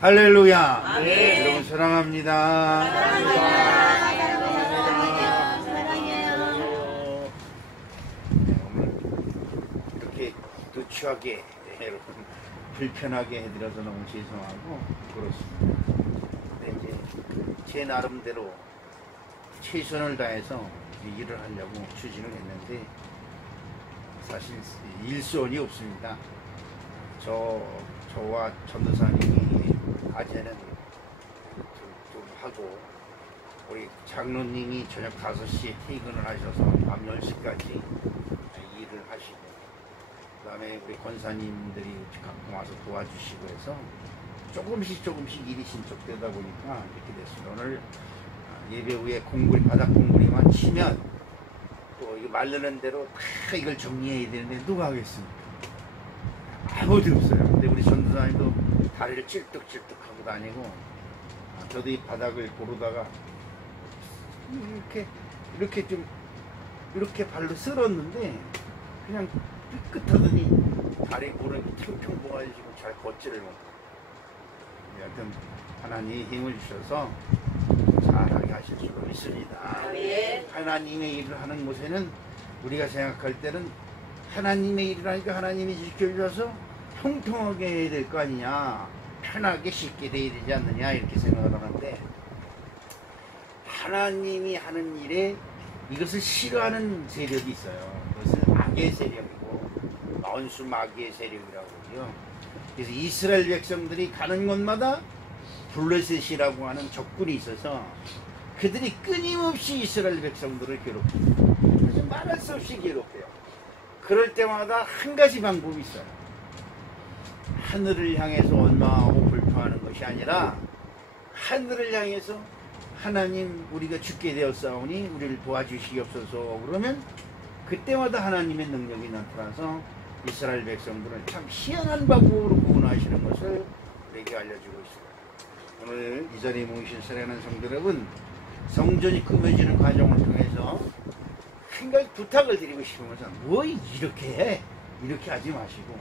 할렐루야. 네. 여러분 사랑합니다. 오늘 이렇게 누추하게 여러분 불편하게 해드려서 너무 죄송하고 그렇습니다. 근데 이제 제 나름대로 최선을 다해서 일을 하려고 추진을 했는데 사실 일손이 없습니다. 저와 전도사님이 낮에는 좀 하고 우리 장로님이 저녁 5시에 퇴근을 하셔서 밤 10시까지 일을 하시고 그 다음에 우리 권사님들이 가끔 와서 도와주시고 해서 조금씩 일이 신속되다 보니까 이렇게 됐습니다. 오늘 예배 후에 공구리 바닥 공구리만 치면 또 이거 말르는 대로 다 이걸 정리해야 되는데 누가 하겠습니까? 아무도 없어요. 근데 우리 전도사님도 다리를 찔뚝찔뚝 하고 다니고 저도 이 바닥을 고르다가 이렇게 발로 쓸었는데 그냥 삐끗하더니 다리 고르기 탱탱 모아지고 잘 걷지를 못해요. 여하튼 하나님이 힘을 주셔서 잘하게 하실 수도 있습니다. 하나님의 일을 하는 곳에는 우리가 생각할 때는 하나님의 일을 하니까 하나님이 지켜주셔서 통통하게 해야 될 거 아니냐, 편하게 쉽게 돼야 되지 않느냐 이렇게 생각을 하는데 하나님이 하는 일에 이것을 싫어하는 세력이 있어요. 그것은 악의 세력이고 원수 마귀의 세력이라고 하고요. 그래서 이스라엘 백성들이 가는 곳마다 블레셋이라고 하는 적군이 있어서 그들이 끊임없이 이스라엘 백성들을 괴롭혀요. 그래서 말할 수 없이 괴롭혀요. 그럴 때마다 한 가지 방법이 있어요. 하늘을 향해서 원망하고 불평하는 것이 아니라 하늘을 향해서 하나님 우리가 죽게 되었사오니 우리를 도와주시옵소서 그러면 그때마다 하나님의 능력이 나타나서 이스라엘 백성들은 참 희한한 방법으로 구원하시는 것을 우리에게 알려주고 있습니다. 오늘 이 자리에 모이신 사랑하는 성도 여러분, 성전이 꾸며지는 과정을 통해서 한 가지 부탁을 드리고 싶으면서 뭐 이렇게 해? 이렇게 하지 마시고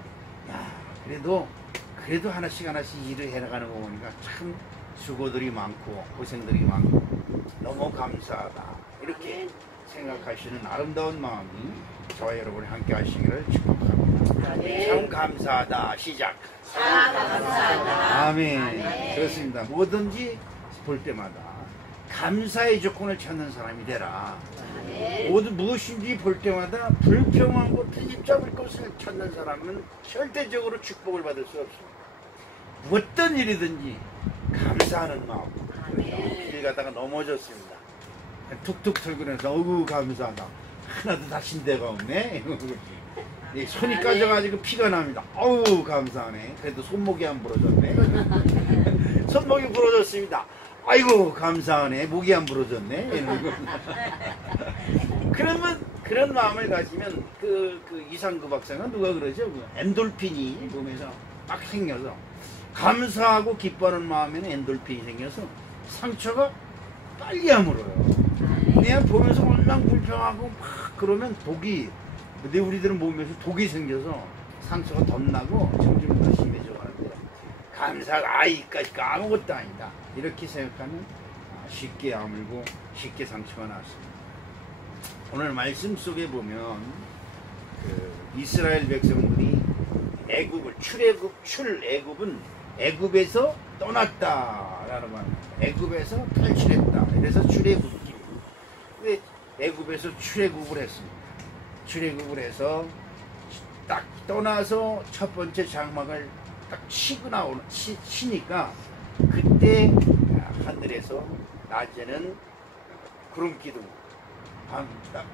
야 그래도 하나씩 일을 해나가는 거 보니까 참 수고들이 많고 고생들이 많고 너무 감사하다 이렇게 생각하시는 아름다운 마음이 저와 여러분이 함께 하시기를 축복합니다. 참 감사하다. 시작. 참 감사하다. 아멘. 그렇습니다. 뭐든지 볼 때마다 감사의 조건을 찾는 사람이 되라. 무엇인지 볼 때마다 불평하고 트집잡을 것을 찾는 사람은 절대적으로 축복을 받을 수 없습니다. 어떤 일이든지 감사하는 마음. 길 가다가 넘어졌습니다. 툭툭 털고 나서 어우 감사하다. 하나도 다친 데가 없네. 손이 까져가지고 피가 납니다. 어우 감사하네. 그래도 손목이 안 부러졌네. 손목이 부러졌습니다. 아이고 감사하네. 목이 안 부러졌네. 그러면 그런 마음을 가지면 그 이상구 박사가 누가 그러죠? 그 엔돌핀이 몸에서 막 생겨서 감사하고 기뻐하는 마음에는 엔돌핀이 생겨서 상처가 빨리 아물어요. 내가 보면서 얼마나 불평하고 막 그러면 독이 근데 우리들은 몸에서 독이 생겨서 상처가 덧나고 점점 더 심해져 가는데 감사가 이까지 아무것도 아니다 이렇게 생각하면 쉽게 아물고 쉽게 상처가 났습니다. 오늘 말씀 속에 보면 이스라엘 백성들이 애굽을 출애굽은 애굽에서 떠났다라는 말입니다. 애굽에서 탈출했다. 그래서 출애굽이죠. 근데 애굽에서 출애굽을 했습니다. 출애굽을 해서 딱 떠나서 첫 번째 장막을 딱 치니까 그때 하늘에서 낮에는 구름기둥,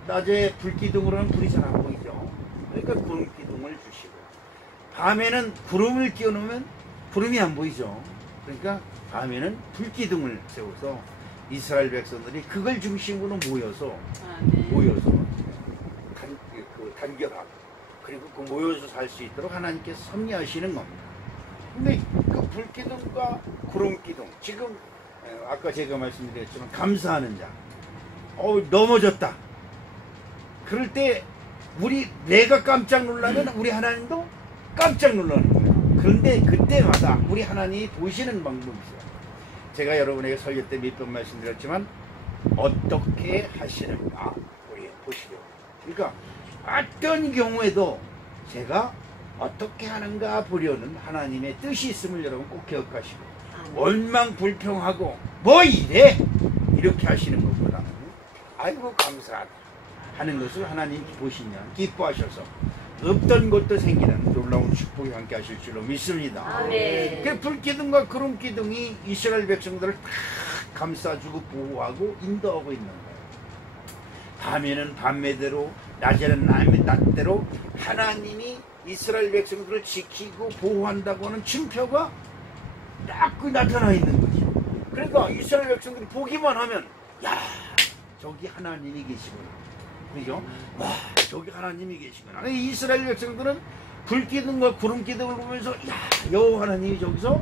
낮에 불기둥으로는 불이 잘 안 보이죠. 그러니까 구름기둥을 주시고 밤에는 구름을 끼워놓으면 구름이 안 보이죠. 그러니까 밤에는 불기둥을 세워서 이스라엘 백성들이 그걸 중심으로 모여서 단결하고 그리고 그 모여서 살 수 있도록 하나님께서 섭리하시는 겁니다. 근데 그 불기둥과 구름기둥 지금 아까 제가 말씀드렸지만 감사하는 자 넘어졌다. 그럴 때 내가 깜짝 놀라면 우리 하나님도 깜짝 놀라는 거예요. 그런데 그때마다 우리 하나님이 보시는 방법이 있어요. 제가 여러분에게 설교 때 몇 번 말씀드렸지만 어떻게 하시는가 우리 보시려고. 그러니까 어떤 경우에도 제가 어떻게 하는가 보려는 하나님의 뜻이 있음을 여러분 꼭 기억하시고, 원망불평하고 뭐 이래 이렇게 하시는 것보다는 아이고 감사하다 하는 것을 하나님 보시면 기뻐하셔서 없던 것도 생기는 놀라운 축복이 함께 하실 줄로 믿습니다. 그 불기둥과 구름기둥이 이스라엘 백성들을 다 감싸주고 보호하고 인도하고 있는 거예요. 밤에는 밤매대로, 낮에는 낮대로 하나님이 이스라엘 백성들을 지키고 보호한다고 하는 징표가 딱 나타나 있는 거죠. 그러니까 이스라엘 백성들이 보기만 하면 야, 저기 하나님이 계시구나. 그죠? 와, 저기 하나님이 계시구나. 이스라엘 백성들은 불기둥과 구름기둥을 보면서 야, 여호와 하나님이 저기서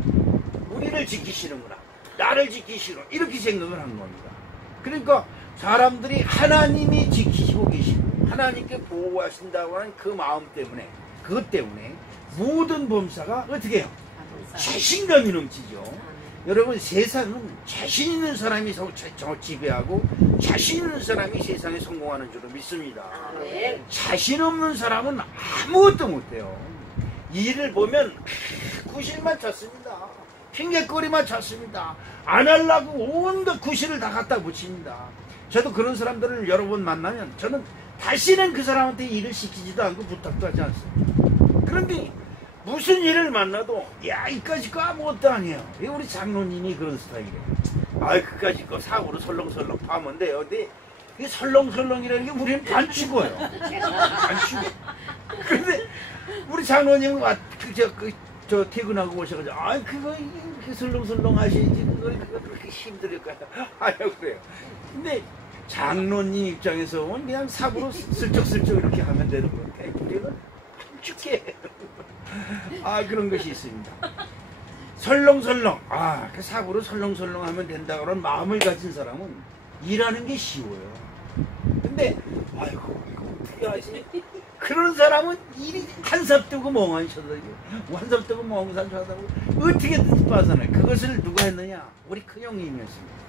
우리를 지키시는구나, 나를 지키시는, 이렇게 생각을 한 겁니다. 그러니까 사람들이 하나님이 지키시고 계시고 하나님께 보호하신다고 하는 그 마음 때문에, 그것 때문에 모든 범사가 어떻게 해요? 자신감이 넘치죠. 여러분, 세상은 자신 있는 사람이 지배하고 자신 있는 사람이 세상에 성공하는 줄로 믿습니다. 자신 없는 사람은 아무것도 못해요. 일을 보면 구실만 찾습니다. 핑계거리만 찾습니다. 안 하려고 온갖 구실을 다 갖다 붙입니다. 저도 그런 사람들을 여러 번 만나면 저는 다시는 그 사람한테 일을 시키지도 않고 부탁도 하지 않습니다. 그런데 무슨 일을 만나도 야, 이까짓 거 아무것도 아니에요. 우리 장로님이 그런 스타일이에요. 아, 그까짓 거 사고로 설렁설렁 파면 돼요. 근데 이 설렁설렁이라는 게 우리는 반죽어요. 반죽어. 그런데 우리 장로님은 저 퇴근하고 오셔가지고 아, 그거 이렇게 설렁설렁 하시지 그거 그렇게 힘들을까요? 아유, 그래요. 근데 장로님 입장에서 보면 그냥 사고로 슬쩍슬쩍 이렇게 하면 되는 것 같아요. 우리는 반죽해. 아, 그런 것이 있습니다. 설렁설렁, 그 사고로 설렁설렁 하면 된다 그런 마음을 가진 사람은 일하는 게 쉬워요. 근데 아이고 이거 어떻게 하시니? 그런 사람은 일이 한삽 뜨고 멍하니 쳐다보고 한삽 뜨고 멍상 쳐다보고 어떻게든 빠져나요. 그것을 누가 했느냐? 우리 큰형님이었습니다.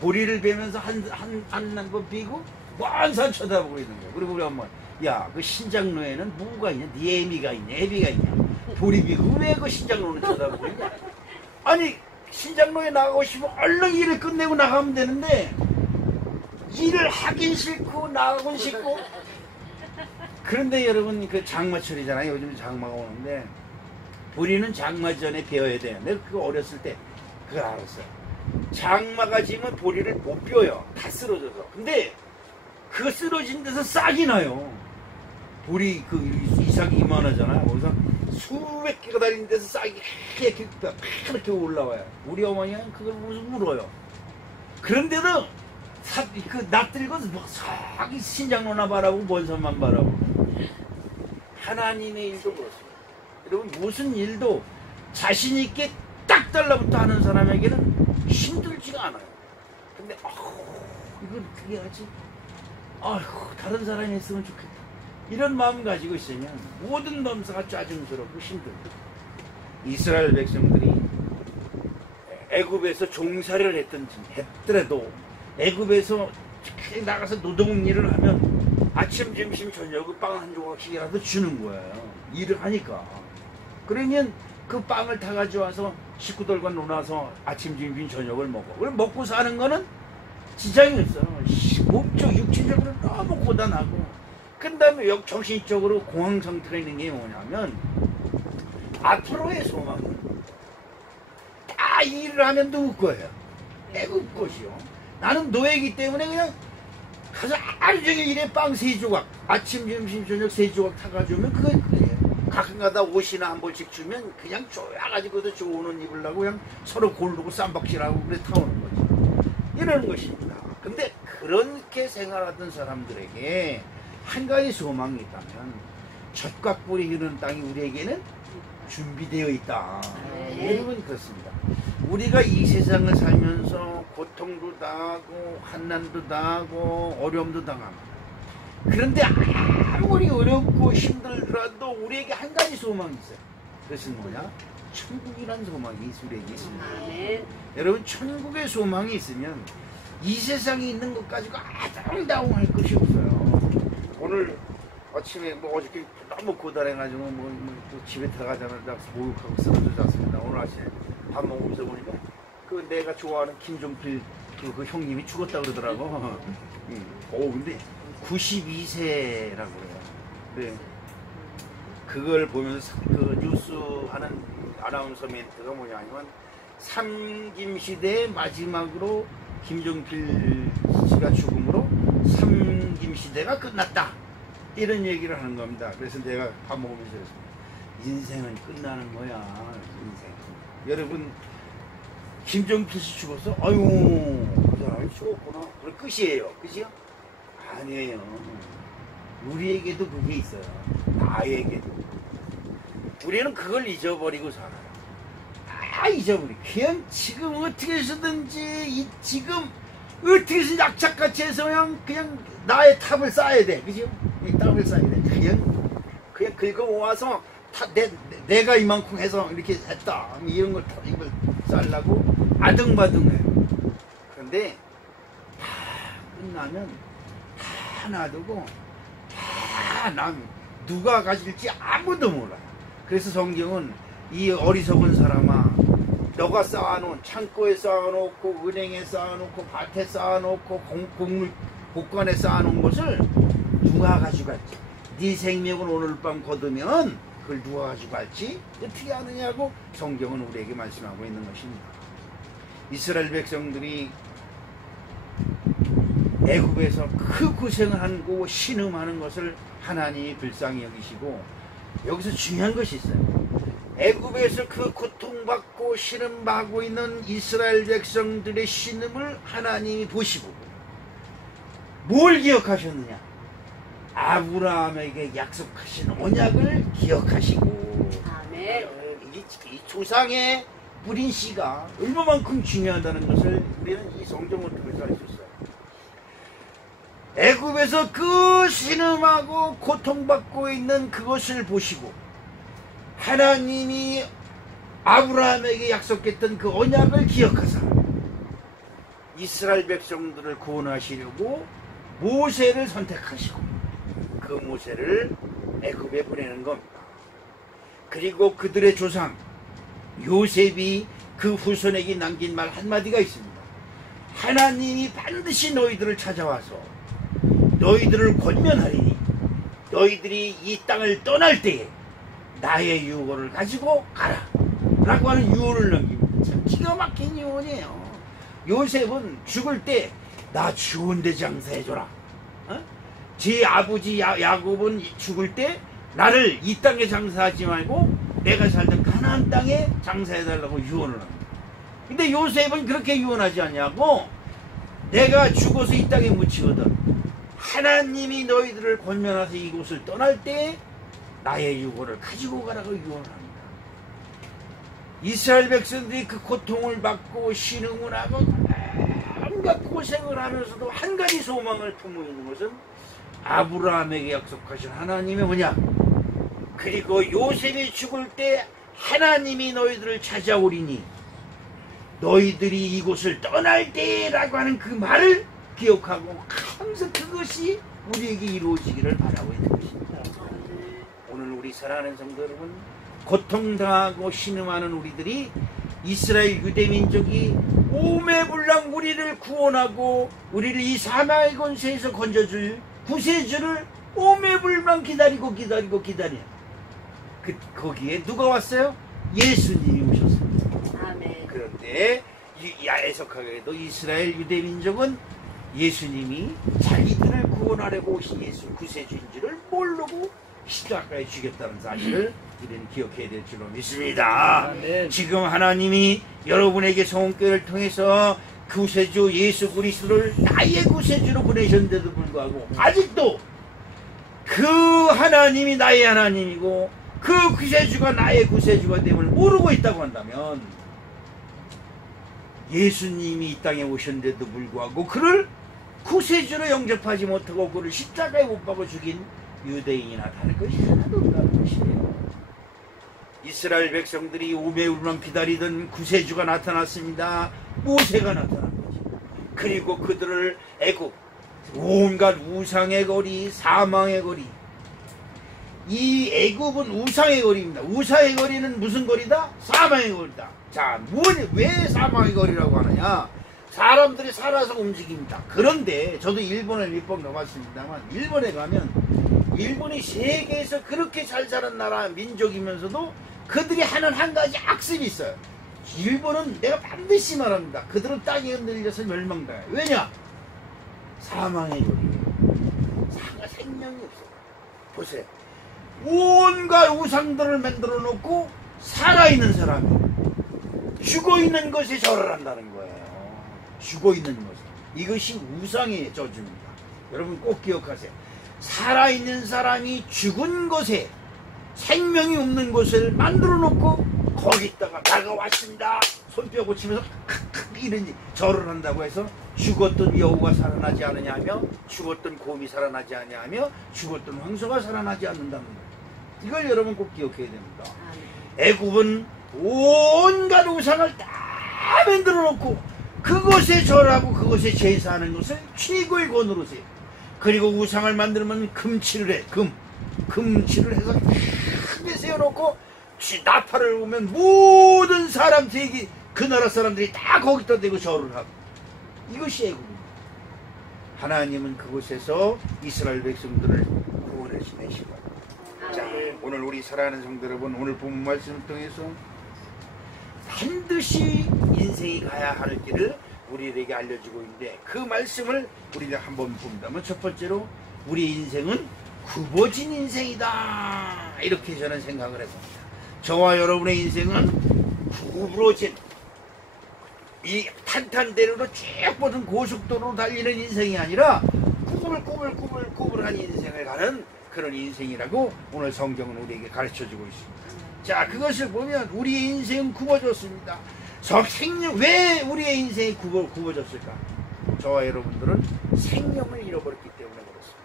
보리를 베면서 한번 비고 먼 산 쳐다보고 있는 거예요. 그리고 우리 엄마, 야, 그 신장로에는 뭐가 있냐? 네 애미가 있냐? 애비가 있냐? 보리 비고 왜 그 신장로를 쳐다보고 있냐? 아니, 신장로에 나가고 싶으면 얼른 일을 끝내고 나가면 되는데 일을 하긴 싫고 나가곤 싫고. 그런데 여러분, 그 장마철이잖아요. 요즘 장마가 오는데 보리는 장마 전에 베어야 돼요. 내가 그거 어렸을 때 그걸 알았어요. 장마가 지면 보리를 못 뼈요. 다 쓰러져서. 근데 그 쓰러진 데서 싹이 나요. 보리 그 이삭이 이만하잖아요. 거기서 수백 개가 달린 데서 싹이 이렇게 올라와요. 우리 어머니는 그걸 무슨 물어요. 그런데도 그 낯들고 싹이 신장로나 바라보고 먼 산만 바라보고. 하나님의 일도 그렇습니다. 여러분, 무슨 일도 자신 있게 딱 달라붙어 하는 사람에게는 힘들지가 않아요. 근데 이걸 어떻게 하지? 다른 사람이 했으면 좋겠다. 이런 마음 가지고 있으면 모든 범사가 짜증스럽고 힘듭니다. 이스라엘 백성들이 애굽에서 종살이를 했더라도 애굽에서 나가서 노동 일을 하면 아침, 점심, 저녁 빵 한 조각씩이라도 주는 거예요. 일을 하니까. 그러면 그 빵을 다 가져와서 식구들과 놀아서 아침, 점심, 저녁을 먹어. 그럼 먹고 사는 거는 지장이 없어. 몸쪽, 육체적으로 너무 고단하고. 그 다음에 정신적으로 공황 상태가 있는 게 뭐냐면 앞으로의 소망은 다 일을 하면 누구 거예요? 애굽 것이요. 나는 노예이기 때문에 그냥 가서 하루 종일 일에 빵 3조각, 아침, 점심, 저녁 3조각 타가주면 그거예요. 가끔가다 옷이나 한 벌씩 주면 그냥 쪼여가지고도 좋은 옷 입으려고 그냥 서로 고르고 쌈박질하고 그래 타오는 거죠. 이러는 것입니다. 근데 그렇게 생활하던 사람들에게 한 가지 소망이 있다면 젖과 꿀이 흐르는 땅이 우리에게는 준비되어 있다. 여러분, 그렇습니다. 우리가 이 세상을 살면서 고통도 당하고 환난도 당하고 어려움도 당합니다. 그런데 아무리 어렵고 힘들더라도 우리에게 한 가지 소망이 있어요. 그것은 뭐냐? 천국이란 소망이 우리에게 있습니다. 아멘. 여러분, 천국의 소망이 있으면 이 세상에 있는 것 가지고 아웅다웅할 것이 없어요. 오늘 아침에 뭐 어저께 너무 고단해가지고 또 집에 들어가자마자 목욕하고 쓰러져 잤습니다. 오늘 아침에 밥 먹으면서 보니까 그 내가 좋아하는 김종필 그 형님이 죽었다 그러더라고. 근데 92세라고 해요. 네. 그걸 보면서 그 뉴스 하는 아나운서 멘트가 뭐냐면 삼김시대의 마지막으로 김종필 씨가 죽음으로 삼김시대가 끝났다, 이런 얘기를 하는 겁니다. 그래서 내가 밥 먹으면서 인생은 끝나는 거야. 인생. 여러분, 김종필 씨 죽었어? 아유, 그 사람이 죽었구나. 그럼 끝이에요. 끝이요? 아니에요. 우리에게도 그게 있어요. 나에게도. 우리는 그걸 잊어버리고 살아요. 잊어버리. 그냥 지금 어떻게 해서든지 지금 어떻게 해서 약착같이 해서 그냥 나의 탑을 쌓아야 돼. 그죠? 이 탑을 쌓아야 돼. 그냥 긁어 모아서 내가 이만큼 해서 이렇게 했다, 이런 걸 이걸 쌓으려고 아등바등해. 그런데 다 끝나면 다 놔두고 다 누가 가질지 아무도 몰라요. 그래서 성경은 이 어리석은 사람아, 너가 쌓아놓은 창고에 쌓아놓고 은행에 쌓아놓고 밭에 쌓아놓고 곡물 복관에 쌓아놓은 것을 누가 가져갈지, 네 생명을 오늘 밤 거두면 그걸 누가 가져갈지 어떻게 아느냐고 성경은 우리에게 말씀하고 있는 것입니다. 이스라엘 백성들이 애굽에서 그 고생을 하고 신음하는 것을 하나님이 불쌍히 여기시고, 여기서 중요한 것이 있어요. 애굽에서 그 고통받고 신음하고 있는 이스라엘 백성들의 신음을 하나님이 보시고 뭘 기억하셨느냐? 아브라함에게 약속하신 언약을 기억하시고. 아멘. 이 조상의 뿌린 씨가 얼마만큼 중요하다는 것을 우리는 이 성경을 통해서 알 수 있어요. 애굽에서 그 신음하고 고통받고 있는 그것을 보시고 하나님이 아브라함에게 약속했던 그 언약을 기억하사 이스라엘 백성들을 구원하시려고 모세를 선택하시고 그 모세를 애굽에 보내는 겁니다. 그리고 그들의 조상 요셉이 그 후손에게 남긴 말 한마디가 있습니다. 하나님이 반드시 너희들을 찾아와서 너희들을 권면하리니 너희들이 이 땅을 떠날 때에 나의 유언을 가지고 가라 라고 하는 유언을 남깁니다. 참 기가 막힌 유언이에요. 요셉은 죽을 때 나 좋은 데 장사해줘라. 제 아버지 야곱은 죽을 때 나를 이 땅에 장사하지 말고 내가 살던 가나안 땅에 장사해달라고 유언을 합니다. 근데 요셉은 그렇게 유언하지 않냐고, 내가 죽어서 이 땅에 묻히거든 하나님이 너희들을 권면하서 이곳을 떠날 때 나의 유언을 가지고 가라고 유언을 합니다. 이스라엘 백성들이 그 고통을 받고 신음을 하고 온갖 고생을 하면서도 한 가지 소망을 품고 있는 것은 아브라함에게 약속하신 하나님의 언약, 그리고 요셉이 죽을 때 하나님이 너희들을 찾아오리니 너희들이 이곳을 떠날 때라고 하는 그 말을 기억하고 항상 그것이 우리에게 이루어지기를 바라고 있는 것입니다. 오늘 우리 사랑하는 성도 여러분, 고통당하고 신음하는 우리들이 이스라엘 유대민족이 오매불랑 우리를 구원하고 우리를 이 사망의 권세에서 건져줄 구세주를 오매불만 기다리고 거기에 누가 왔어요? 예수님이 오셨습니다. 아멘. 그런데 야애석하게도 이스라엘 유대민족은 예수님이 자기들을 구원하려고 오신 예수 구세주인 줄을 모르고 십자가에 죽였다는 사실을 우리는 기억해야 될 줄로 믿습니다. 아멘. 지금 하나님이 여러분에게 성교를 통해서 구세주 예수 그리스도를 나의 구세주로 보내셨는데도 불구하고 아직도 그 하나님이 나의 하나님이고 그 구세주가 나의 구세주가 됨을 모르고 있다고 한다면 예수님이 이 땅에 오셨는데도 불구하고 그를 구세주로 영접하지 못하고 그를 십자가에 못 박아 죽인 유대인이나 다를 것이 하나도 없다는 것이에요. 이스라엘 백성들이 오매울만 기다리던 구세주가 나타났습니다. 모세가 나타난 거지. 그리고 그들을 애굽, 온갖 우상의 거리, 사망의 거리. 이 애굽은 우상의 거리입니다. 우상의 거리는 무슨 거리다? 사망의 거리다. 자, 왜 사망의 거리라고 하느냐? 사람들이 살아서 움직입니다. 그런데 저도 일본을 몇 번 가봤습니다만, 일본에 가면 일본이 세계에서 그렇게 잘 사는 나라 민족이면서도 그들이 하는 한 가지 악습이 있어요. 일본은 내가 반드시 말합니다. 그들은 땅에 흔들려서 멸망당해요. 왜냐? 사망의 거리예요. 생명이 없어요. 보세요. 온갖 우상들을 만들어 놓고 살아있는 사람이 죽어있는 것에 절을 한다는 거예요. 죽어있는 것. 이것이 우상의 저주입니다. 여러분 꼭 기억하세요. 살아있는 사람이 죽은 곳에, 생명이 없는 곳을 만들어 놓고 거기다가 다가왔습니다 손뼉 고치면서 이런 절을 한다고 해서 죽었던 여우가 살아나지 않느냐며, 죽었던 곰이 살아나지 않느냐며, 죽었던 황소가 살아나지 않는다는 거예요. 이걸 여러분 꼭 기억해야 됩니다. 애굽은 온갖 우상을 다 만들어 놓고 그것에 절하고 그것에 제사하는 것을 최고의 권으로 세요. 그리고 우상을 만들면 금칠을 해. 금칠을 해서 크게 세워놓고 나팔을 보면 모든 사람 세계 그 나라 사람들이 다 거기다 대고 절을 하고. 이것이 애굽입니다. 하나님은 그곳에서 이스라엘 백성들을 구원해 주시고. 자, 오늘 우리 사랑하는 성도 여러분, 오늘 본문 말씀을 통해서 반드시 인생이 가야 할 길을 우리에게 알려주고 있는데, 그 말씀을 우리가 한번 본다면, 첫 번째로 우리 인생은 굽어진 인생이다, 이렇게 저는 생각을 해봅니다. 저와 여러분의 인생은 구부러진, 이 탄탄대로로 쭉 뻗은 고속도로로 달리는 인생이 아니라 꾸불꾸불한 인생을 가는 그런 인생이라고 오늘 성경은 우리에게 가르쳐주고 있습니다. 자, 그것을 보면 우리의 인생은 굽어졌습니다. 왜 우리의 인생이 굽어졌을까? 저와 여러분들은 생명을 잃어버렸기 때문에 그렇습니다.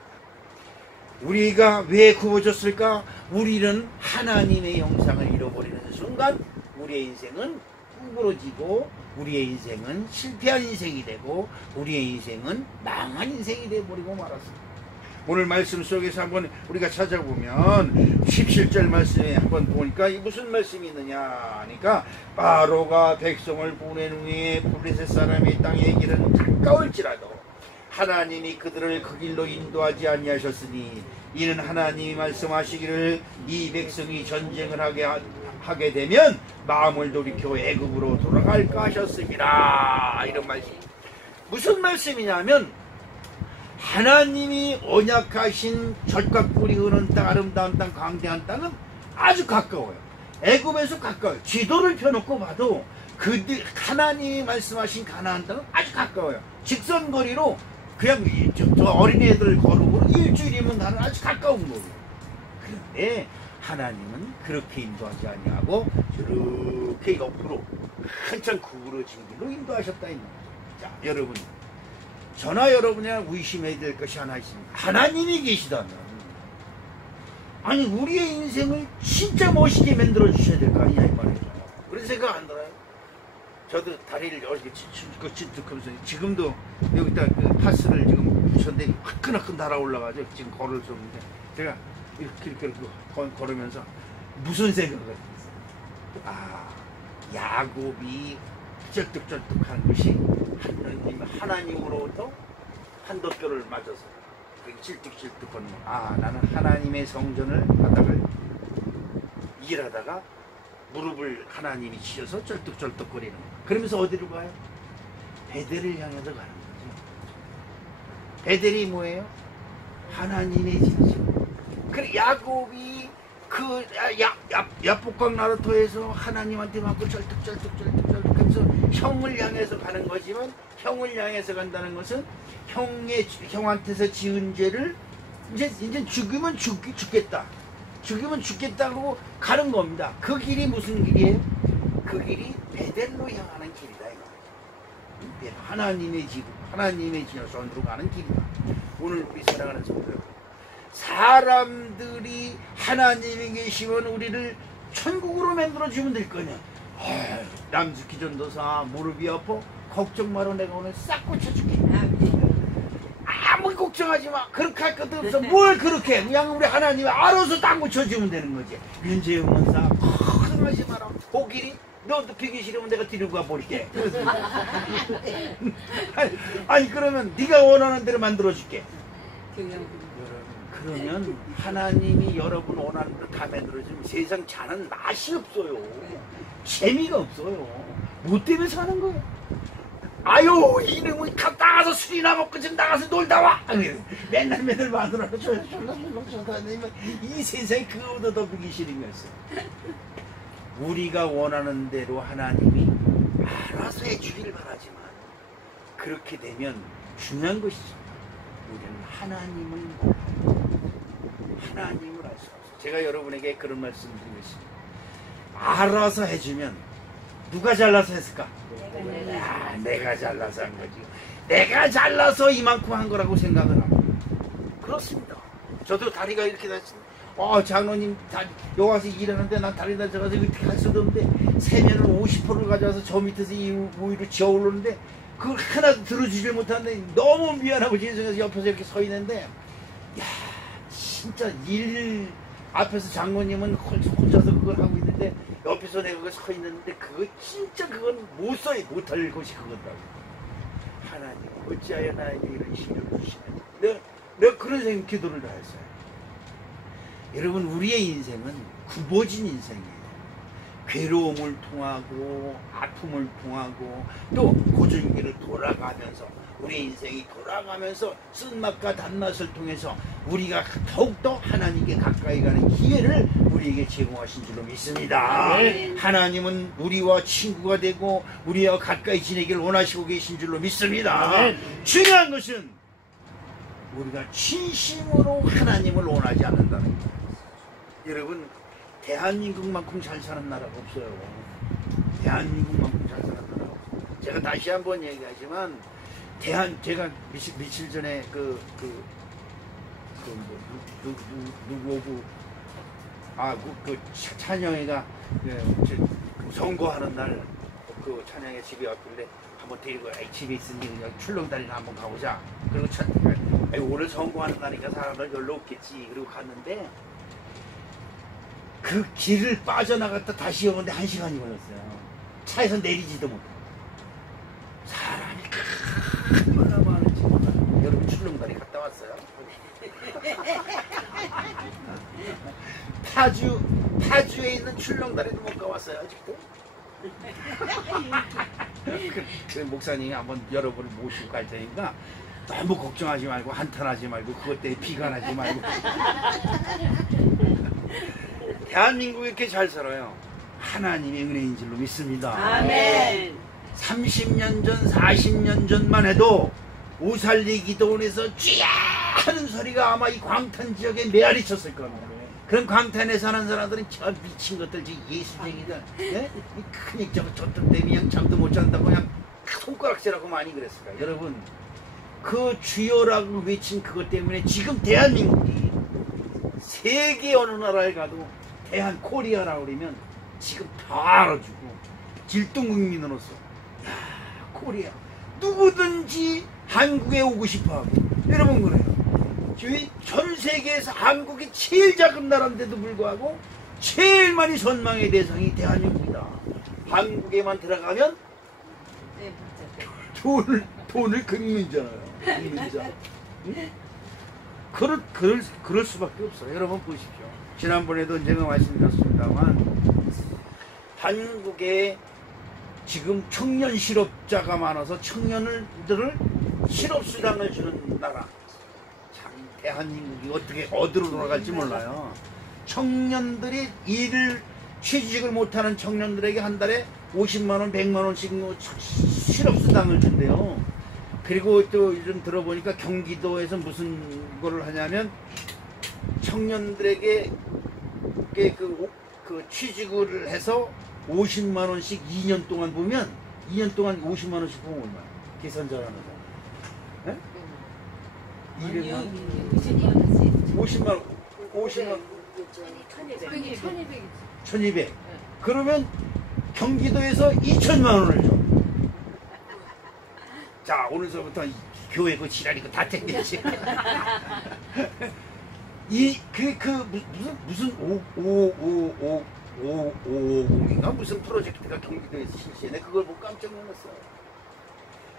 우리가 왜 굽어졌을까? 우리는 하나님의 형상을 잃어버리는 순간 우리의 인생은 구부러지고, 우리의 인생은 실패한 인생이 되고, 우리의 인생은 망한 인생이 되어버리고 말았습니다. 오늘 말씀 속에서 한번 우리가 찾아보면 17절 말씀에 한번 보니까 이 무슨 말씀이 있느냐 하니까, 바로가 백성을 보낸 후에 블레셋 사람의 땅에 길은 가까울지라도 하나님이 그들을 그 길로 인도하지 아니하셨으니 이는 하나님이 말씀하시기를 이 백성이 전쟁을 하게 되면 마음을 돌이켜 애굽으로 돌아갈까 하셨습니다. 이런 말씀. 무슨 말씀이냐면, 하나님이 언약하신 젖과 꿀이 흐르는 땅, 아름다운 땅, 광대한 땅은 아주 가까워요. 애굽에서 가까워요. 지도를 펴놓고 봐도 하나님이 말씀하신 가나안 땅은 아주 가까워요. 직선거리로 그냥 저 어린애들 걸음으로 일주일이면 가는 아주 가까운 거예요. 그런데 하나님은 그렇게 인도하지 아니하고 저렇게 옆으로 한참 구부러진 길로 인도하셨다. 자, 여러분, 저나 여러분이나 의심해야 될 것이 하나 있습니다. 하나님이 계시다면, 아니 우리의 인생을 진짜 멋있게 만들어 주셔야 될 거 아니냐 이 말이죠. 그런 생각 안 들어요? 저도 다리를 이렇게 찌뚝하면서 지금도 여기다 그 파스를 지금 붙였는데 화끈화끈 달아올라가지고 지금 걸을 수 없는데, 제가 이렇게 걸으면서 무슨 생각을 했어요? 야곱이 쩔뚝쩔뚝한 것이 하나님으로부터 한도뼈를 맞아서 찔뚝찔뚝 거는 거. 나는 하나님의 성전을 바닥을 일하다가 무릎을 하나님이 치셔서 쩔뚝쩔뚝거리는 거. 그러면서 어디로 가요? 베델을 향해서 가는 거죠. 베델이 뭐예요? 하나님의 집이죠. 그래, 야곱이 그 야복강 나루터에서 하나님한테 맞고 쩔뚝쩔뚝 하면서 형을 향해서 가는 거지만, 형을 향해서 간다는 것은 형한테서 지은 죄를 이제 죽이면 죽겠다. 죽이면 죽겠다고 가는 겁니다. 그 길이 무슨 길이에요? 그 길이 베델로 향하는 길이다 이거. 하나님의 집, 하나님의 지어선으로 가는 길이다. 오늘 우리 사랑하는 성도 여러분, 사람들이 하나님이 계시면 우리를 천국으로 만들어주면 될 거냐. 남숙희 전도사 무릎이 아파 걱정 마라 내가 오늘 싹 고쳐줄게. 아무 걱정하지 마. 그렇게 할 것도 없어. 뭘 그렇게 그냥 우리 하나님이 알아서 다 고쳐주면 되는 거지. 윤재영 원사 걱정하지 마라. 고길이 너도 비기 싫으면 내가 데리고 가볼게. 아니 그러면 네가 원하는 대로 만들어줄게. 그러면 하나님이 여러분 원하는 대로 다 만들어주면 세상 자는 맛이 없어요. 재미가 없어요. 뭐 때문에 사는 거예요? 아유 이놈은 나가서 술이나 먹고 좀 나가서 놀다 와. 맨날 마누라로 쫄쫄쫄쫄쫄다니면 이 세상에 그거보다 더 보기 싫은 거였어. 우리가 원하는 대로 하나님이 알아서 해주길 바라지만 그렇게 되면 중요한 것이죠. 우리는 하나님을 알 수 없어요. 제가 여러분에게 그런 말씀 드리고 있습니다. 알아서 해주면 누가 잘나서 했을까? 내가 잘나서 한 거지. 내가 잘나서 이만큼 한 거라고 생각을 하고. 그렇습니다. 저도 다리가 이렇게 다쳤는데 장로님 여기 와서 일하는데 난 다리 다쳐가지고 이렇게 할 수도 없는데 세면을 50%를 가져와서 저 밑에서 이 위로 지어 올르는데 그걸 하나도 들어주지 못하는데 너무 미안하고 죄송해서 옆에서 이렇게 서 있는데 야 진짜 일 앞에서 장로님은 혼자서 그걸 하고 있는데 옆에서 내가 그걸 서 있는데 그거 진짜 그건 못할 것이 그거더라고. 하나님 어찌하여 나에게 이런 시련을 주시면 내가 그런 생각 기도를 다 했어요. 여러분 우리의 인생은 굽어진 인생이에요. 괴로움을 통하고 아픔을 통하고 또 고전기를 돌아가면서 우리 인생이 돌아가면서 쓴맛과 단맛을 통해서 우리가 더욱더 하나님께 가까이 가는 기회를 우리에게 제공하신 줄로 믿습니다. 하나님은 우리와 친구가 되고 우리와 가까이 지내기를 원하시고 계신 줄로 믿습니다. 중요한 것은 우리가 진심으로 하나님을 원하지 않는다는 거예요. 여러분 대한민국만큼 잘 사는 나라가 없어요. 대한민국만큼 잘 사는 나라가 없어요. 제가 다시 한번 얘기하지만 제가 며칠 전에 찬영이가 선거하는 날 그 찬영이 집에 왔길래 한번 데리고 집에 있으니 그냥 출렁다리나 한번 가보자. 그리고 오늘 선거하는 날이니까 사람들 별로 없겠지. 그리고 갔는데 그 길을 빠져나갔다 다시 오는데 1시간이 걸렸어요. 차에서 내리지도 못하고. 사람이 얼마나 많은지 몰라요. 여러분 출렁다리 갔다 왔어요? 파주에 있는 출렁다리도 못 가봤어요 아직도? 그 목사님이 한번 여러분을 모시고 갈 테니까 너무 걱정하지 말고 한탄하지 말고 그것 때문에 비관하지 말고 대한민국이 이렇게 잘 살아요. 하나님의 은혜인 줄로 믿습니다. 아멘. 30년 전 40년 전만 해도 오살리 기도원에서 쥐야 하는 소리가 아마 이 광탄 지역에 메아리 쳤을 겁니다. 그런 광탄에 사는 사람들은 저 미친 것들, 저 예수쟁이들, 예? 큰 저것 때문에 그냥 잠도 못 잔다고 그냥 손가락질하고 많이 그랬을 거예요. 여러분, 그 주여라고 외친 그것 때문에 지금 대한민국이 세계 어느 나라에 가도 코리아라고 그러면 지금 다 알아주고 질동국민으로서 야, 코리아 누구든지 한국에 오고 싶어하고 여러분 그래요. 저희 전 세계에서 한국이 제일 작은 나라인데도 불구하고 제일 많이 선망의 대상이 대한민국이다. 한국에만 들어가면 돈을 긁는 자예요. 긁는 자. 응? 그럴 수밖에 없어요. 여러분 보십시오. 지난번에도 제가 말씀드렸습니다만 한국에 지금 청년 실업자가 많아서 청년들을 실업수당을 주는 나라. 참 대한민국이 어디로 돌아갈지 몰라요. 청년들이 취직을 못하는 청년들에게 한 달에 50만원, 100만원씩 실업수당을 준대요. 그리고 또 요즘 들어보니까 경기도에서 무슨 거를 하냐면 청년들에게 그 취직을 해서 50만원씩 2년 동안 보면 2년 동안 50만원씩 보면 얼마야? 계산 잘하는 사람. 네? 200만원? 50만원. 1200. 1200. 그러면 경기도에서 2천만 원을 줘. 자, 오늘서부터 교회 그 지랄이 다 땡겼지. 무슨 550인가 무슨 프로젝트가 경기도에서 실시해. 그걸 보고 깜짝 놀랐어요.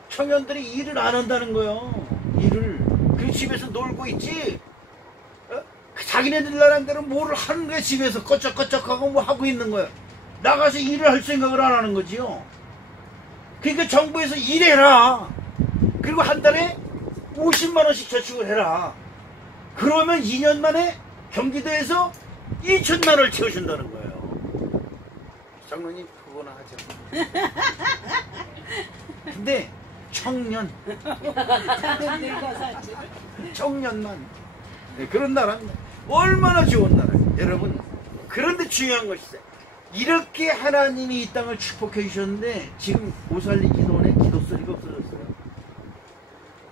청년들이 일을 안 한다는 거예요. 일을. 그 집에서 놀고 있지. 자기네들 나란 대로 뭐를 하는 거야. 집에서 꺼쩍꺼쩍하고 뭐 하고 있는 거야. 나가서 일을 할 생각을 안 하는 거지요. 그러니까 정부에서 일해라. 그리고 한 달에 50만 원씩 저축을 해라. 그러면 2년 만에 경기도에서 2천만 원을 채워준다는 거예요. 장로님 그거나 하죠. 근데 청년만 그런 나라는 얼마나 좋은 나라예요. 여러분, 그런데 중요한 것이 있어요. 이렇게 하나님이 이 땅을 축복해 주셨는데 지금 오살리 기도원에 기도 소리가 없어졌어요.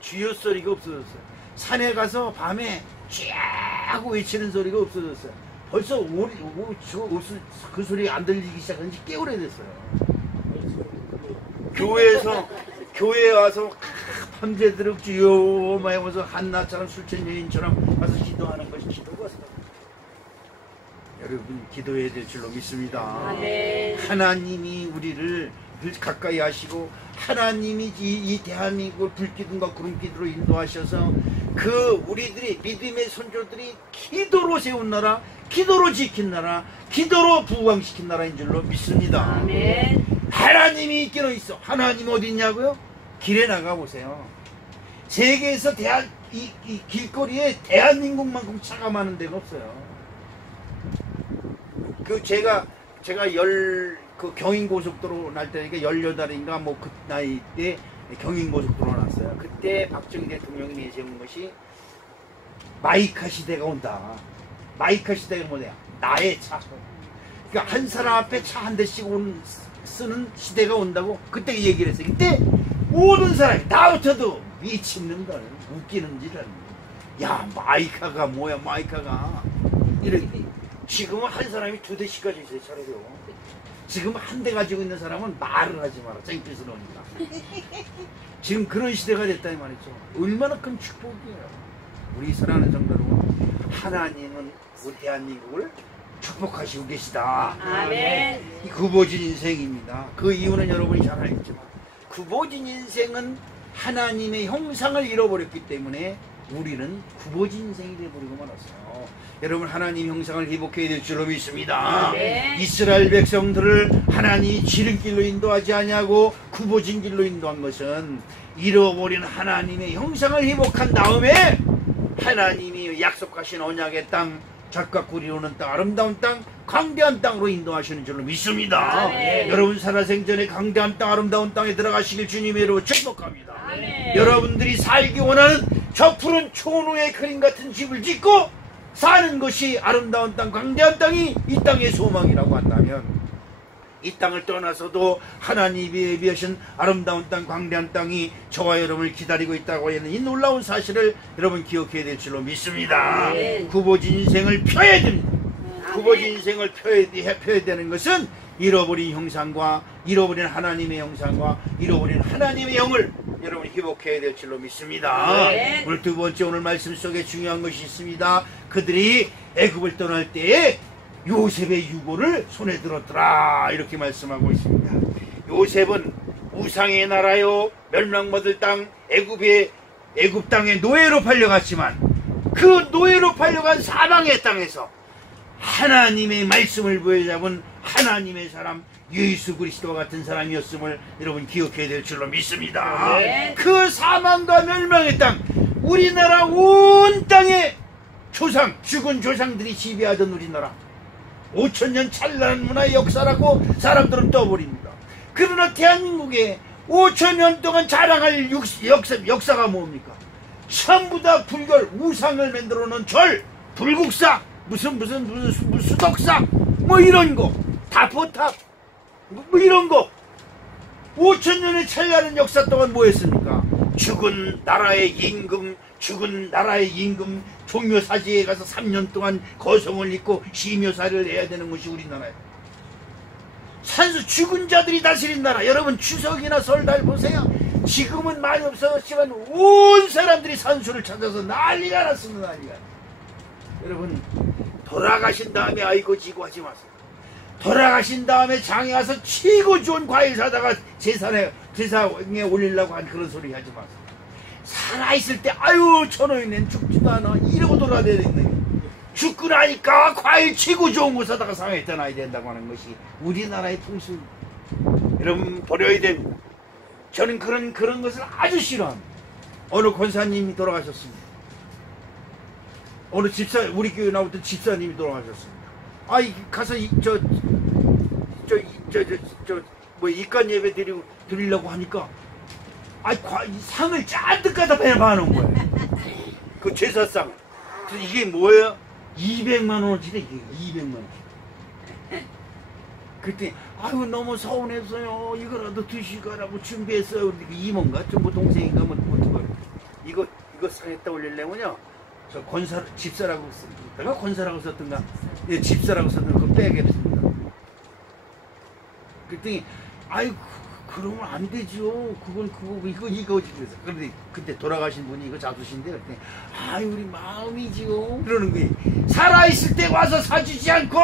주여 소리가 없어졌어요. 산에 가서 밤에 쥐하고 외치는 소리가 없어졌어요. 벌써 그 소리 안 들리기 시작한 지 꽤 오래됐어요. 교회에 와서 밤새도록 주여 막 하면서 한나처럼 술취한 여인처럼 와서 기도하는 것이 기도가 없어요. 여러분 기도해야 될 줄로 믿습니다. 네. 하나님이 우리를 가까이 하시고 하나님이 이 대한민국을 불기둥과 구름기둥으로 인도하셔서 그 우리들이 믿음의 선조들이 기도로 세운 나라, 기도로 지킨 나라, 기도로 부강시킨 나라인 줄로 믿습니다. 아멘. 하나님이 있기는 있어. 하나님 어디 있냐고요? 길에 나가보세요. 세계에서 이 길거리에 대한민국만큼 차가 많은 데가 없어요. 제가 그 경인고속도로 날 때니까 18인가 뭐 그 나이 때 경인고속도로 났어요. 그때 박정희 대통령이 내세운 것이 마이카 시대가 온다. 마이카 시대가 뭐냐? 나의 차. 그러니까 한 사람 앞에 차 한 대씩 쓰는 시대가 온다고 그때 얘기를 했어요. 그때 모든 사람이 나부터도 미친놈들 웃기는 짓을 야 마이카가 뭐야 마이카가 이렇게. 지금은 한 사람이 2대씩 가지고 있어요. 차례로. 지금 한 대 가지고 있는 사람은 말을 하지 마라. 쟁빛을 오니까. 지금 그런 시대가 됐다니 말이죠. 얼마나 큰 축복이에요. 우리 사랑하는 성도 여러분, 하나님은 우리 대한민국을 축복하시고 계시다. 아멘. 이 굽어진 인생입니다. 그 이유는 여러분이 잘 알겠지만 굽어진 인생은 하나님의 형상을 잃어버렸기 때문에 우리는 굽어진 인생이 되어버리고 말았어요. 여러분 하나님 형상을 회복해야 될 줄로 믿습니다. 네. 이스라엘 백성들을 하나님이 지름길로 인도하지 아니하고 굽어진 길로 인도한 것은 잃어버린 하나님의 형상을 회복한 다음에 하나님이 약속하신 언약의 땅, 젖과 꿀이 오는 땅, 아름다운 땅, 광대한 땅으로 인도하시는 줄로 믿습니다. 아멘. 여러분 살아생전에 광대한 땅, 아름다운 땅에 들어가시길 주님의 이름으로 축복합니다. 아멘. 여러분들이 살기 원하는 저 푸른 초노의 그림 같은 집을 짓고 사는 것이 아름다운 땅, 광대한 땅이 이 땅의 소망이라고 한다면 이 땅을 떠나서도 하나님이 예비하신 아름다운 땅, 광대한 땅이 저와 여러분을 기다리고 있다고 하는 이 놀라운 사실을 여러분 기억해야 될 줄로 믿습니다. 아멘. 굽어진 인생을 펴야 됩니다. 아멘. 굽어진 인생을 펴야 되는 것은 잃어버린 형상과 잃어버린 하나님의 형상과 잃어버린 하나님의 영을 여러분이 회복해야 될 줄로 믿습니다. 네. 오늘 두 번째 오늘 말씀 속에 중요한 것이 있습니다. 그들이 애굽을 떠날 때에 요셉의 유고를 손에 들었더라 이렇게 말씀하고 있습니다. 요셉은 우상의 나라요 멸망받을 땅 애굽 땅에 노예로 팔려갔지만 그 노예로 팔려간 사방의 땅에서 하나님의 말씀을 부여잡은 하나님의 사람 예수 그리스도와 같은 사람이었음을 여러분 기억해야 될 줄로 믿습니다. 네. 그 사망과 멸망의 땅, 우리나라 온 땅에 죽은 조상들이 지배하던 우리나라 5천년 찬란한 문화의 역사라고 사람들은 떠버립니다. 그러나 대한민국에 5천년 동안 자랑할 역사가 뭡니까? 전부 다 불결, 우상을 만들어 놓은 절, 불국사, 무슨 수덕사, 뭐 이런 거, 다포탑, 뭐 이런 거. 5천년의 찬란한 역사 동안 뭐 했습니까? 죽은 나라의 임금, 죽은 나라의 임금 종묘사지에 가서 3년 동안 거성을 입고 시묘사를 해야 되는 것이 우리나라예요. 산수 죽은 자들이 다스린 나라. 여러분 추석이나 설날 보세요. 지금은 많이 없어졌지만 온 사람들이 산수를 찾아서 난리가 났습니다. 난리가. 여러분 돌아가신 다음에 아이고 지고 하지 마세요. 돌아가신 다음에 장에 가서 최고 좋은 과일 사다가 제사에 올리려고 한 그런 소리 하지 마세요. 살아있을 때 아유 천호인은 죽지도 않아 이러고 돌아야 되는데 죽고 나니까 과일 최고 좋은 거 사다가 상에 떠나야 된다고 하는 것이 우리나라의 풍습. 여러분 버려야 됩니다. 저는 그런 것을 아주 싫어합니다. 어느 권사님이 돌아가셨습니다. 어느 집사 우리 교회 나오던 집사님이 돌아가셨습니다. 가서 뭐 입간 예배 드리려고 하니까 상을 잔뜩 갖다 배워놓은 거예요. 그 제사상. 그래서 이게 뭐예요? 200만 원어치래. 이게 200만 원. 그때 아유 너무 서운했어요. 이거라도 드시라고 준비했어요. 우리 이모인가 좀 뭐 동생인가 뭐 이거 상에다 올리려면요. 저 집사라고 썼던가 권사라고 썼던가 예, 집사라고 썼던 거 빼야겠습니다. 그랬더니 아유 그러면 안 되죠. 이거지. 그래서 그런데 그때 돌아가신 분이 이거 잡수신데 그랬더니 아유 우리 마음이지요. 그러는 거예요. 살아있을 때 와서 사주지 않고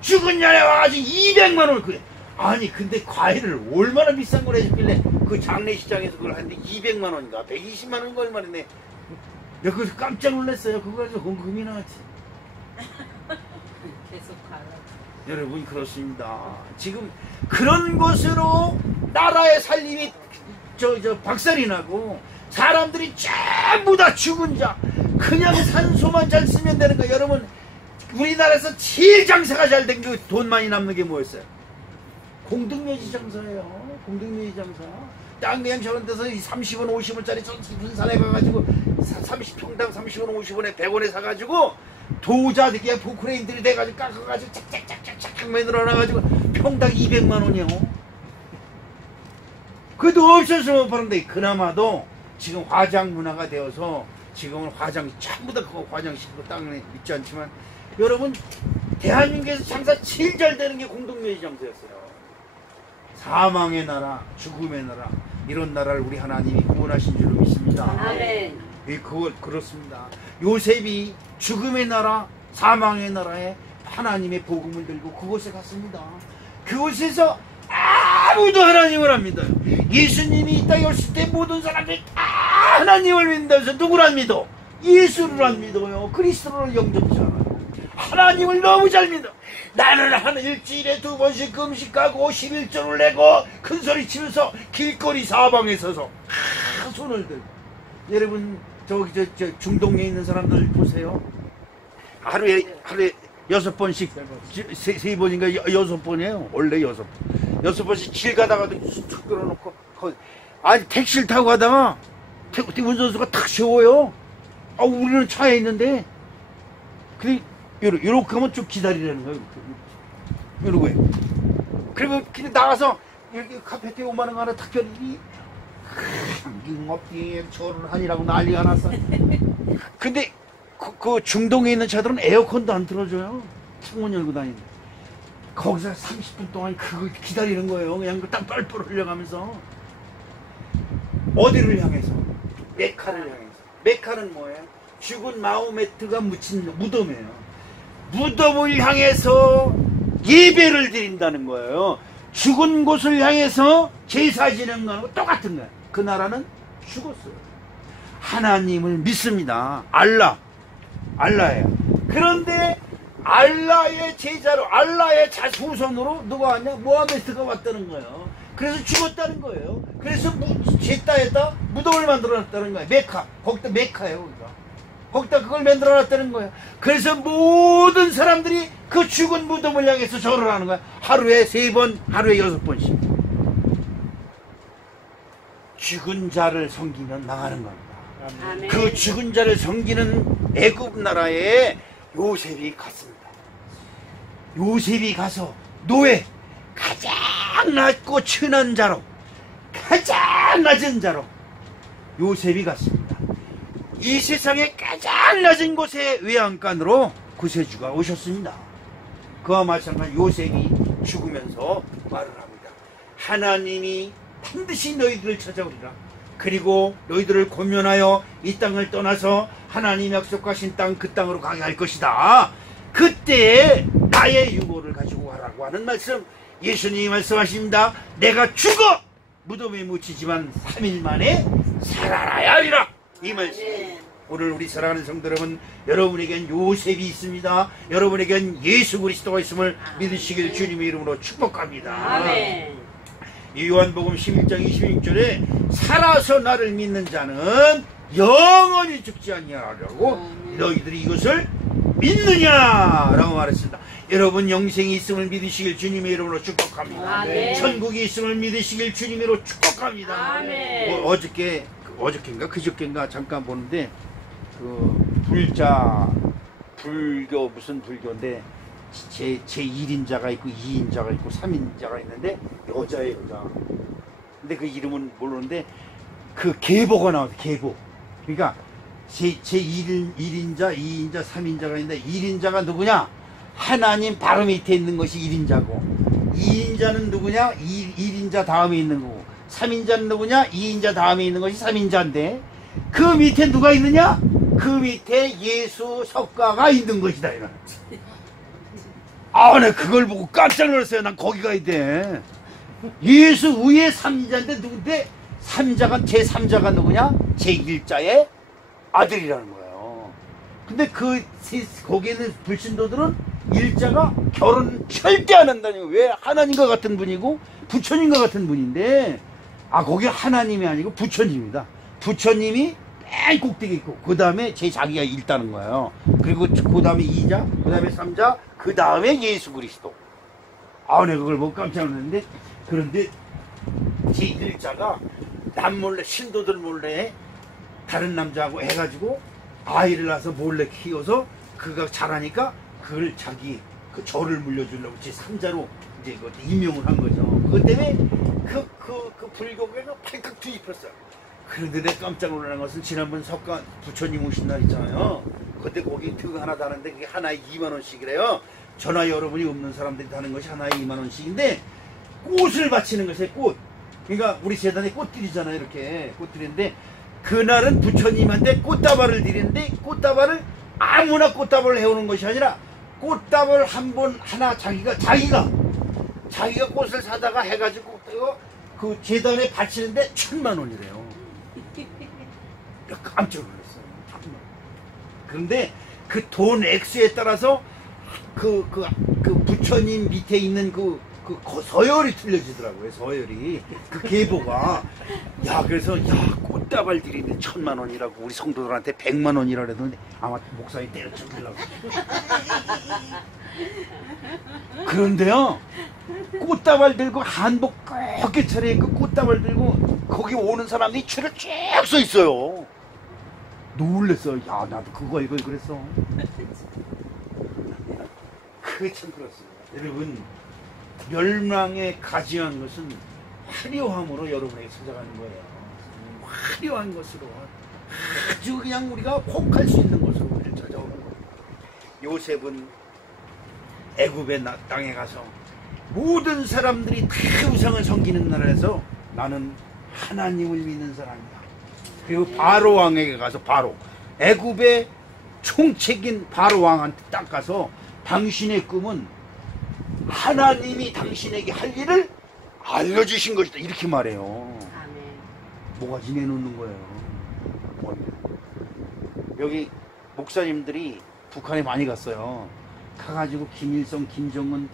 죽은 날에 와가지고 200만 원 그래. 아니 근데 과일을 얼마나 비싼 걸 해줬길래 그 장례시장에서 그걸 하는데 200만 원인가 120만 원인가 얼마인데 그래서 깜짝 놀랐어요. 그거 가지고 금이 나왔지. 계속 가라. 여러분 그렇습니다. 지금 그런 것으로 나라의 살림이 박살이 나고 사람들이 전부 다 죽은 자 그냥 산소만 잘 쓰면 되는 거. 여러분 우리나라에서 제일 장사가 잘 된 게 돈 많이 남는 게 뭐였어요? 공동묘지 장사예요. 공동묘지 장사. 땅 그냥 저런 데서 30원 50원짜리 저 깊은 산에 가가지고 30평당 30원 50원에 100원에 사가지고 도자 되게 포크레인들이 돼가지고 깎아가지고 착착착착착 만들어놔가지고 평당 200만 원이요. 그래도 없어서 못 파는데 그나마도 지금 화장 문화가 되어서 지금은 화장 전부 다 그거 화장실로 땅에 있지 않지만 여러분 대한민국에서 장사 제일 잘 되는 게 공동묘지 장사였어요. 사망의 나라, 죽음의 나라 이런 나라를 우리 하나님이 구원하신 줄로 믿습니다. 아멘. 그걸 그렇습니다. 요셉이 죽음의 나라, 사망의 나라에 하나님의 복음을 들고 그곳에 갔습니다. 그곳에서 아무도 하나님을 안 믿어요. 예수님이 이 땅에 오실 때 모든 사람들이 다 하나님을 믿는다면서 누구를 안 믿어? 예수를 안 믿어요. 그리스도를 영접지 않아요. 하나님을 너무 잘 믿어. 나는 한 일주일에 2번씩 금식하고 11조를 내고 큰소리 치면서 길거리 사방에 서서 손을 들고. 여러분 저기 저 중동에 있는 사람들 보세요. 하루에 6번씩 세 번인가 6번이에요. 원래 6번. 6번씩 길 가다가도 툭 끌어놓고 아니 택시를 타고 가다가 운전수가 탁 세워요. 우리는 차에 있는데 근데 요렇게 하면 좀 기다리라는 거예요. 이러고 그리고 그냥 나가서 여기 카페에 5만 원 하나 특별히 없디 저를 하니라고 난리가 났어. 근데 그 중동에 있는 차들은 에어컨도 안 틀어줘요. 창문 열고 다니는데 거기서 30분 동안 그걸 기다리는 거예요. 그냥 땀 뻘뻘 흘려가면서. 어디를 향해서? 메카를 향해서. 메카는 뭐예요? 죽은 마호메트가 묻힌 무덤이에요. 무덤을 향해서 예배를 드린다는 거예요. 죽은 곳을 향해서 제사 지내는 거하고 똑같은 거예요. 그 나라는 죽었어요. 하나님을 믿습니다. 알라예요. 그런데 알라의 제자로 알라의 후손으로 누가 왔냐? 모하메트가 왔다는 거예요. 그래서 죽었다는 거예요. 그래서 제 땅에다 무덤을 만들어놨다는 거예요. 메카. 거기다 메카예요. 거기다 그걸 만들어놨다는 거예요. 그래서 모든 사람들이 그 죽은 무덤을 향해서 절을 하는 거예요. 하루에 3번, 하루에 6번씩. 죽은 자를 섬기면 망하는 겁니다. 아멘. 그 죽은 자를 섬기는 애굽 나라에 요셉이 갔습니다. 요셉이 가서 노예 가장 낮고 천한 자로 가장 낮은 자로 요셉이 갔습니다. 이 세상의 가장 낮은 곳에 외양간으로 구세주가 오셨습니다. 그와 마찬가지 요셉이 죽으면서 말을 합니다. 하나님이 반드시 너희들을 찾아오리라. 그리고 너희들을 권면하여 이 땅을 떠나서 하나님이 약속하신 땅 그 땅으로 가게 할 것이다. 그때 나의 유고를 가지고 가라고 하는 말씀, 예수님이 말씀하십니다. 내가 죽어 무덤에 묻히지만 3일 만에 살아나야 하리라. 이 말씀. 오늘 우리 사랑하는 성도 여러분, 여러분에겐 요셉이 있습니다. 여러분에겐 예수 그리스도가 있음을 믿으시길 주님의 이름으로 축복합니다. 아멘. 이 요한복음 11장 26절에 살아서 나를 믿는 자는 영원히 죽지 아니하라고 너희들이 이것을 믿느냐라고 말했습니다. 여러분 영생이 있음을 믿으시길 주님의 이름으로 축복합니다. 아멘. 천국이 있음을 믿으시길 주님의 이름으로 축복합니다. 아멘. 어저께인가 그저께인가 잠깐 보는데 그 불교 무슨 불교인데 제 1인자가 있고 2인자가 있고 3인자가 있는데 여자예요, 여자. 근데 그 이름은 모르는데 그 계보가 나와요. 계보. 그러니까 제 1인자, 2인자, 3인자가 있는데 1인자가 누구냐? 하나님 바로 밑에 있는 것이 1인자고 2인자는 누구냐? 1인자 다음에 있는 거고 3인자는 누구냐? 2인자 다음에 있는 것이 3인자인데 그 밑에 누가 있느냐? 그 밑에 예수 석가가 있는 것이다. 이런. 아, 나 그걸 보고 깜짝 놀랐어요. 난 거기 가야 돼. 예수 위에 3인자인데 누군데? 3자가, 제3자가 누구냐? 제1자의 아들이라는 거예요. 근데 거기에는 불신도들은 일자가 결혼 절대 안 한다는 거예요. 왜? 하나님과 같은 분이고 부처님과 같은 분인데, 아, 거기 하나님이 아니고 부처님이다. 부처님이 맨 꼭대기 있고, 그 다음에 자기가 있다는 거예요. 그리고 그 다음에 2자, 그 다음에 3자, 그 다음에 예수 그리스도. 아, 내가 그걸 보고 깜짝 놀랐는데, 그런데 제1자가 남 몰래, 신도들 몰래 다른 남자하고 해가지고 아이를 낳아서 몰래 키워서 그가 자라니까 그걸 자기 그 저를 물려주려고 제3자로 이제 임명을 한 거죠. 그것 때문에 그 불교계가 팔칵 뒤집혔어요. 그런데 내가 깜짝 놀라는 것은 지난번 석가 부처님 오신 날 있잖아요. 그때 거기 등 하나 다는데 그게 하나에 2만원씩이래요. 전화 여러분이 없는 사람들이 다는 것이 하나에 2만원씩인데 꽃을 바치는 것이에요. 꽃. 그러니까 우리 재단에 꽃들이잖아요. 이렇게 꽃들인데 그날은 부처님한테 꽃다발을 드리는데 꽃다발을 아무나 꽃다발을 해오는 것이 아니라 꽃다발 한 번 하나 자기가 꽃을 사다가 해가지고 그 재단에 바치는데 1,000만원이래요. 깜짝 놀랐어요. 그런데 그 돈 액수에 따라서 그 부처님 밑에 있는 그 서열이 틀려지더라고요. 서열이 그 계보가. 야, 그래서 야, 꽃다발 드리는데 1,000만원이라고 우리 성도들한테 100만원이라 그랬는데 아마 목사님 때려치우려고. 그런데요, 꽃다발 들고 한복 꺾게 차려입고 꽃다발 들고 거기 오는 사람들이 줄을 쭉 서 있어요. 놀랬어. 야, 나도 그거 이거 그랬어. 그게 참 그렇습니다. 여러분, 멸망에 가지한 것은 화려함으로 여러분에게 찾아가는 거예요. 화려한 것으로 아주 그냥 우리가 혹할 수 있는 것으로 우리를 찾아오는 거예요. 요셉은 애굽의 땅에 가서 모든 사람들이 다 우상을 섬기는 나라에서 나는 하나님을 믿는 사람이다. 그리고 바로 왕에게 가서 애굽의 총책인 바로 왕한테 딱 가서 당신의 꿈은 하나님이 당신에게 할 일을 알려주신 것이다. 이렇게 말해요. 아멘. 뭐가지 내놓는 거예요. 여기 목사님들이 북한에 많이 갔어요. 가가지고 김일성, 김정은,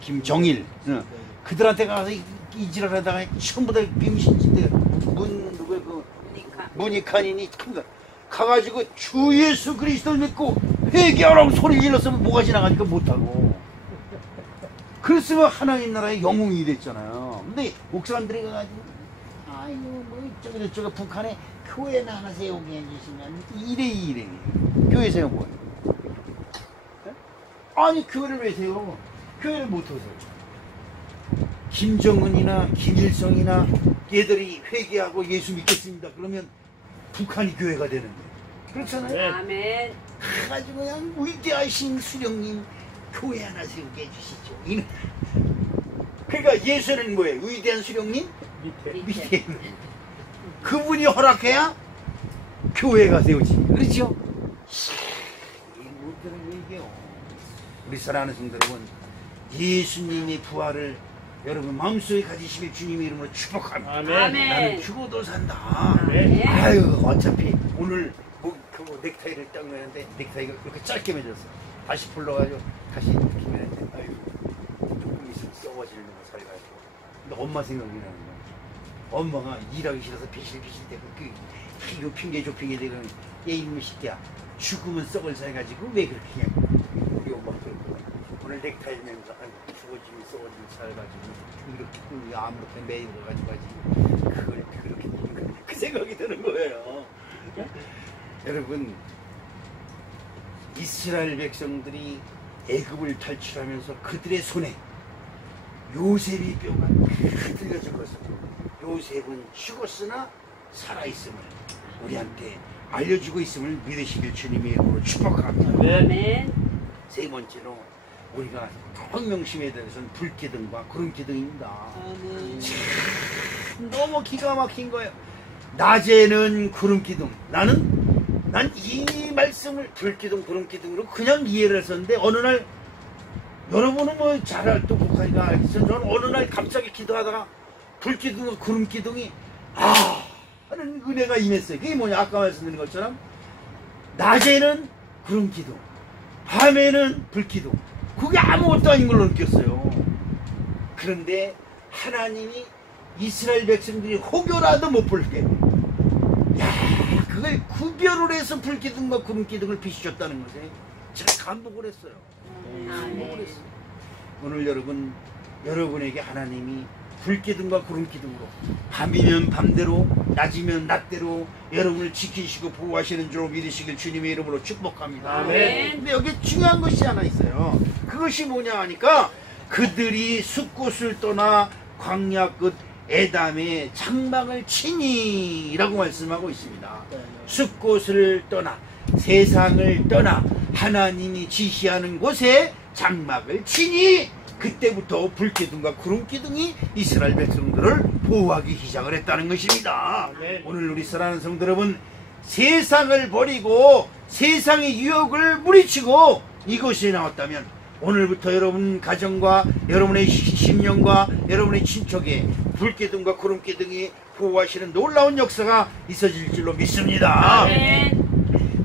김정일, 그들한테 가서 이지랄 하다가 전부 다 빙신짓대. 문익환이니 가가지고 주 예수 그리스도를 믿고 회개하라고 소리 질렀으면 뭐가 지나가니까 못하고. 그랬으면 하나님 나라의 영웅이 됐잖아요. 근데 목사님들이 가가지고 아이고 뭐 이쪽에 북한에 교회 하나 세우게 해주시면 이래 교회 세워 뭐예요? 아니 교회를 왜 세워? 교회를 못 해서 김정은이나 김일성이나 얘들이 회개하고 예수 믿겠습니다. 그러면 북한이 교회가 되는 거예요. 그렇잖아요. 아멘. 가지고 그냥 위대하신 수령님 교회 하나 세우게 해주시죠. 그러니까 예수는 뭐예요? 위대한 수령님? 밑에 있는 그분이 허락해야 교회가 세우지. 그렇죠? 이게 못되는 얘기예요. 우리 사랑하는 성도 여러분, 예수님의 부활을 여러분 마음속에 가지시길 주님의 이름으로 축복합니다. 아멘. 나는 죽어도 산다. 아멘. 아유, 어차피 오늘 그 넥타이를 딱 매는데 넥타이가 그렇게 짧게 맺었어. 다시 불러가지고 다시 이렇게 매는데 아유, 조금 있으면 썩어지는 거 살가지고. 근데 엄마 생각이 나는 거야. 엄마가 일하기 싫어서 비실비실 대고 이거 핑계 저 핑계 대고 얘 이놈의 새끼야 죽으면 썩을 살가지고 왜 그렇게 해? 우리 엄마 그러고 오늘 넥타이 매면서 아유 죽어지면 썩어지면 살가지고 이렇게 아무렇게 매입어가지고 하지 그걸 그렇게 그 생각이 드는 거예요. 여러분, 이스라엘 백성들이 애굽을 탈출하면서 그들의 손에 요셉이 뼈가 흔들려 죽었어. 요셉은 죽었으나 살아있음을 우리한테 알려주고 있음을 믿으시길 주님의 이름으로 축복합니다. 아멘. 세 번째로 우리가 혁명심에 대해서는 불기둥과 구름기둥입니다. 참 너무 기가 막힌 거예요. 낮에는 구름기둥, 난 이 말씀을 불기둥 구름기둥으로 그냥 이해를 했었는데 어느 날 여러분은 뭐 잘 똑똑하니까 알겠지만 저는 어느 날 갑자기 기도하다가 불기둥과 구름기둥이 하는 은혜가 임했어요. 그게 뭐냐, 아까 말씀드린 것처럼 낮에는 구름기둥, 밤에는 불기둥. 그게 아무것도 아닌 걸로 느꼈어요. 그런데 하나님이 이스라엘 백성들이 혹여라도 못 볼 때, 그걸 구별을 해서 불기둥과 구름기둥을 비추셨다는 것에 제가 감동을 했어요. 감동을 했어요. 오늘 여러분에게 하나님이 불기둥과 구름기둥으로 밤이면 밤대로 낮이면 낮대로 여러분을 지키시고 보호하시는 줄 믿으시길 주님의 이름으로 축복합니다. 아멘. 근데 여기 중요한 것이 하나 있어요. 그것이 뭐냐 하니까 그들이 숲곳을 떠나 광야 끝 에담의 장막을 치니 라고 말씀하고 있습니다. 숲곳을 떠나 세상을 떠나 하나님이 지시하는 곳에 장막을 치니 그때부터 불기둥과 구름기둥이 이스라엘 백성들을 보호하기 시작을 했다는 것입니다. 오늘 우리 사랑하는 성도 여러분, 세상을 버리고 세상의 유혹을 물리치고 이곳에 나왔다면 오늘부터 여러분 가정과 여러분의 심령과 여러분의 친척에 불기둥과 구름기둥이 보호하시는 놀라운 역사가 있어질 줄로 믿습니다.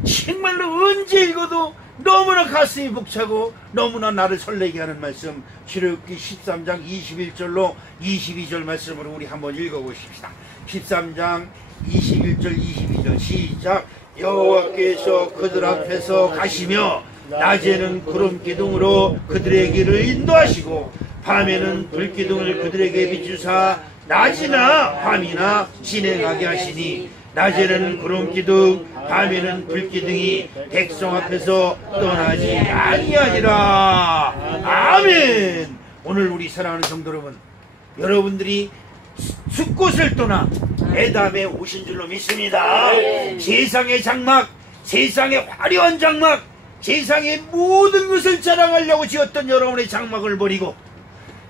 정말로 언제 읽어도 너무나 가슴이 벅차고 너무나 나를 설레게 하는 말씀, 출애굽기 13장 21절로 22절 말씀으로 우리 한번 읽어보십시다. 13장 21절 22절 시작. 여호와께서 그들 앞에서 가시며 낮에는 구름기둥으로 그들의 길을 인도하시고 밤에는 불기둥을 그들에게 비추사 낮이나 밤이나 진행하게 하시니 낮에는 구름기둥 밤에는 불기둥이 백성 앞에서 떠나지 아니하니라. 아멘. 오늘 우리 사랑하는 성도 여러분, 여러분들이 숲곳을 떠나 에담에 오신 줄로 믿습니다. 세상의 장막, 세상의 화려한 장막, 세상의 모든 것을 자랑하려고 지었던 여러분의 장막을 버리고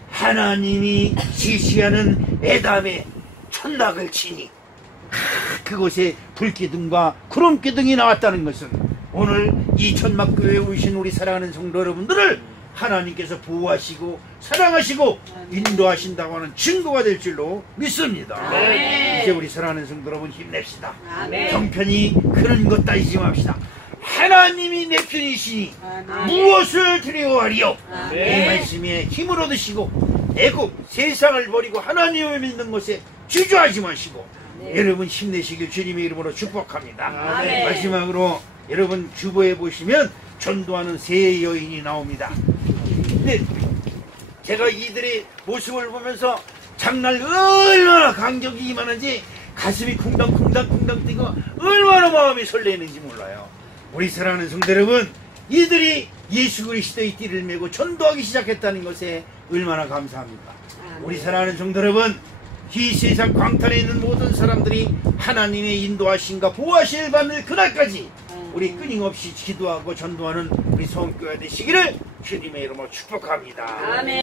하나님이 지시하는 에담의 천막을 치니 그곳에 불기둥과 구름기둥이 나왔다는 것은 오늘 이 천막교회에 오신 우리 사랑하는 성도 여러분들을 하나님께서 보호하시고 사랑하시고 인도하신다고 하는 증거가 될 줄로 믿습니다. 아멘. 이제 우리 사랑하는 성도 여러분 힘냅시다. 아멘. 정편이 그런 것 따지지 맙시다. 하나님이 내 편이시니 무엇을 두려워하리요. 이 말씀에 힘을 얻으시고 애굽 세상을 버리고 하나님을 믿는 것에 주저하지 마시고 여러분 힘내시길 주님의 이름으로 축복합니다. 마지막으로 여러분 주보에 보시면 전도하는 세 여인이 나옵니다. 근데 제가 이들의 모습을 보면서 장날 얼마나 감격이 임하는지 가슴이 쿵당쿵당 뛰고 얼마나 마음이 설레는지 몰라요. 우리 사랑하는 성도 여러분, 이들이 예수 그리스도의 띠를 메고 전도하기 시작했다는 것에 얼마나 감사합니까? 우리 사랑하는 성도 여러분, 이 세상 광탄에 있는 모든 사람들이 하나님의 인도하심과 보호하심을 받는 그날까지 우리 끊임없이 기도하고 전도하는 우리 성교회 되시기를 주님의 이름으로 축복합니다. 아멘.